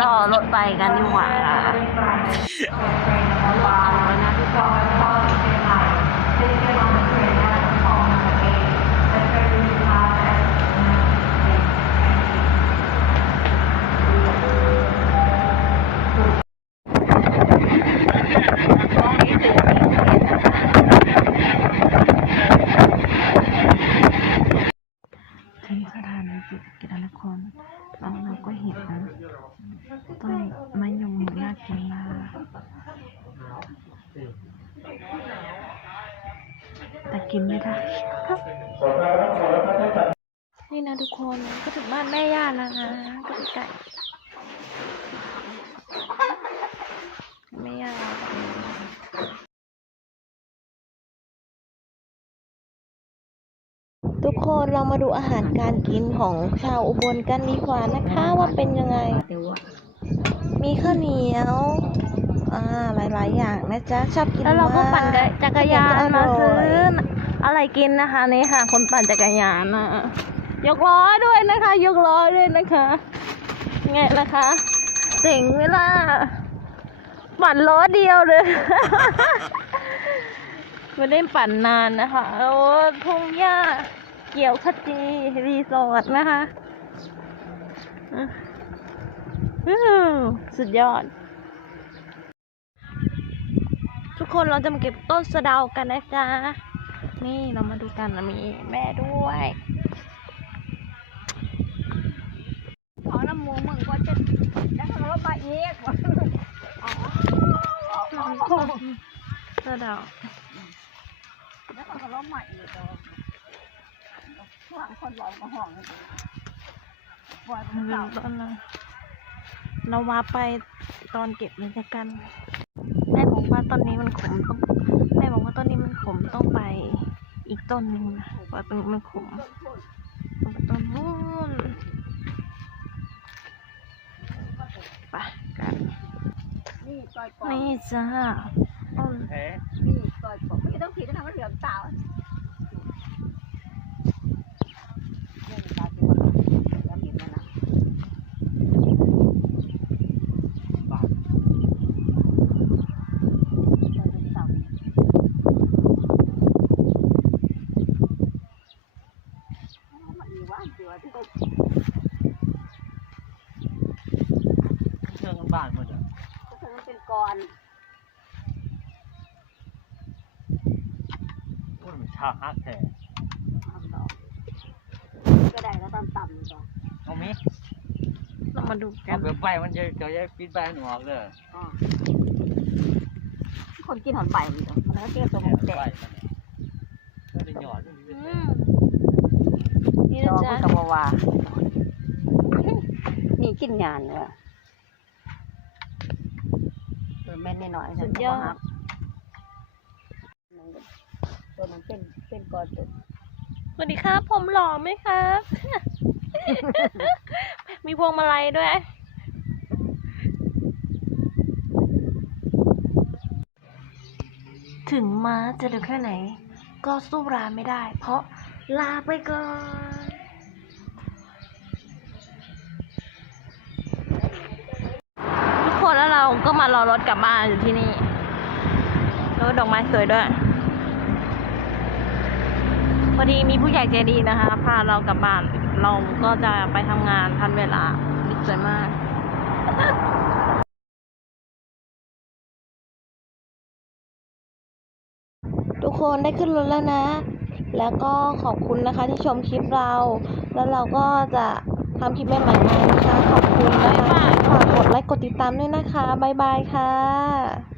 รอรถไปกันดีกว่าค่ะ กินไม่ได้นี่นะทุกคนก็ถึงบ้านแม่ย่าแล้วนะก็ไก่แม่ย่าทุกคนเรามาดูอาหารการกินของชาวอุบลกันดีกว่านะคะว่าเป็นยังไง มีข้าวเหนียวอ่าหลายๆอย่างนะจ๊ะชอบกินแล้วเราก็ปั่นมจักรยานอมาร่ซื้อ อะไรกินนะคะนี่ค่ะ คนปั่นจักรยานนะยกล้อด้วยนะคะ ยกล้อด้วยนะคะไงล่ะคะเจ๋งไหมล่ะปั่นล้อเดียวเลยไม่ได้ปั่นนานนะคะโอ้ทุ่งหญ้าเกี่ยวขจีรีสอร์ทนะคะอือสุดยอด ทุกคนเราจะมาเก็บต้นสะเดากันนะจ๊ะ นี่เรามาดูกันนะมีแม่ด้วยขอน้ำมูมึงก็จะจะทำรถไปอีกสะเดาแล้วก็รถใหม่อีกตัวห้องคนบอกมาห้องเลยปล่อยมันเก่ามต้นนะเรามาไปตอนเก็บเลยละกันแม่บอกว่าต้นนี้มันขมต้องแม่บอกว่าต้นนี้มันขมต้องไป อีกต้นหนึ่งนะเพราะต้นนี้มันขมต้องไปต้นนู้นไปกันนี่ซอยปอนี่จ้าต้นแพ้นี่ซอยปอไม่ต้องผิดต้องทำให้เหลืองตาเนี่ยตาเป็นแล้วเห็นแล้วนะ บาท เครื่องบ้านหมดอะ เป็น ก้อนพูดเหมือนชาวฮักแท้ก็ได้แล้วต่ำๆก่อนเอาไหมเรามาดูกัเอานไปไปมันจะจะจะปิดใบหนูออกเลยคนกินหอนใบมันจ้ะมันก็เตี้ยตัวแหมันใบแดมันงเนี่ยก็ได้หยอดมันเป็นอืมนี่ดนะอกจ๊ะ มันกับว่านี่กินงานเลย ตัวแม่นหน่อยๆตัวมันเป็นเป็นก้อนตัวสวัสดีครับ ผมหล่อไหมครับ มีพวงมาลัยด้วย ถึงม้าจะเร็วแค่ไหน ก็สู้ราไม่ได้ เพราะลาไปก่อน ทุกคนแล้วเรา ก็มารอรถกลับบ้านอยู่ที่นี่รถดอกไม้สวยด้วย พอดีมีผู้ใหญ่ใจดีนะคะ พาเรากลับบ้าน เราก็จะไปทำงานทันเวลาสวยมากทุกคนได้ขึ้นรถแล้วนะ แล้วก็ขอบคุณนะคะที่ชมคลิปเรา แล้วเราก็จะ ทำคลิปใหม่ๆมานะคะ ขอบคุณนะคะฝากกดไลค์กดติดตามด้วยนะคะ บ๊ายบายค่ะ